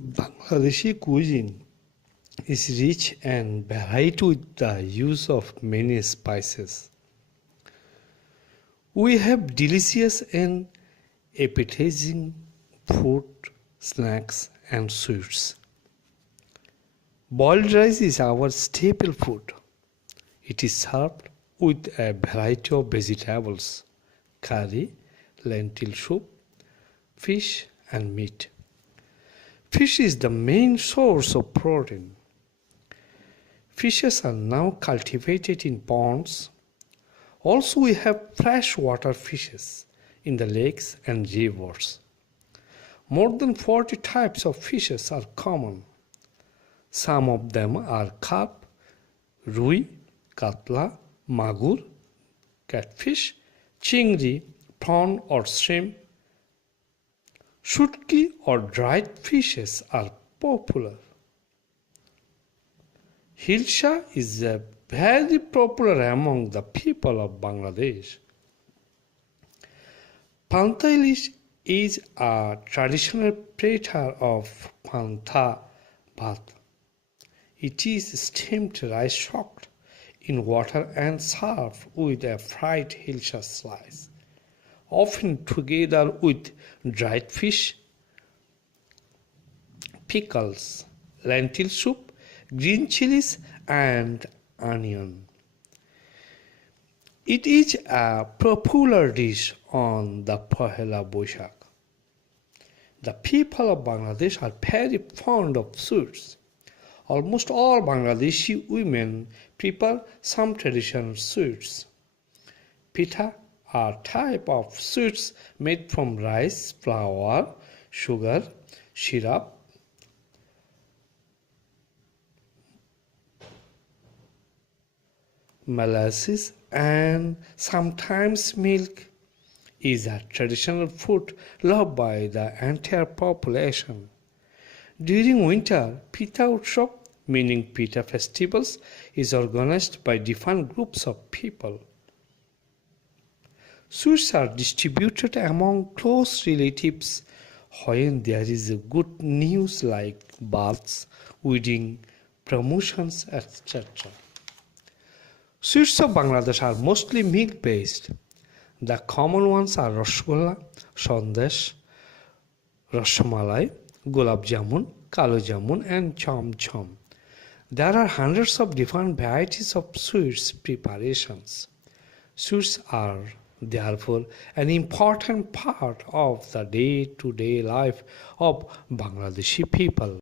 Bangladeshi cuisine is rich and varied with the use of many spices. We have delicious and appetizing food, snacks, and sweets. Boiled rice is our staple food. It is served with a variety of vegetables, curry, lentil soup, fish, and meat. Fish is the main source of protein. Fishes are now cultivated in ponds. Also, we have freshwater fishes in the lakes and rivers. More than 40 types of fishes are common. Some of them are carp, rui, katla, magur, catfish, chingri, prawn or shrimp. Shutki or dried fishes are popular. Hilsa is very popular among the people of Bangladesh. Pantai is a traditional preparation of pantha bhat. It is steamed rice soaked in water and served with a fried hilsa slice, often together with dried fish, pickles, lentil soup, green chilies, and onion. It is a popular dish on the Pohela Boishak. The people of Bangladesh are very fond of sweets. Almost all Bangladeshi women prepare some traditional sweets. Pithas are a type of sweets made from rice, flour, sugar, syrup, molasses, and sometimes milk. Is a traditional food loved by the entire population. During winter, Pitha Utsav, meaning Pitha festivals, is organized by different groups of people. Sweets are distributed among close relatives when there is good news like births, wedding, promotions, etc. Sweets of Bangladesh are mostly milk-based. The common ones are Rasgulla, Sandesh, Rasmalai, Gulab Jamun, Kalo Jamun, and Cham Cham. There are hundreds of different varieties of sweets preparations. Sweets are therefore an important part of the day-to-day life of Bangladeshi people.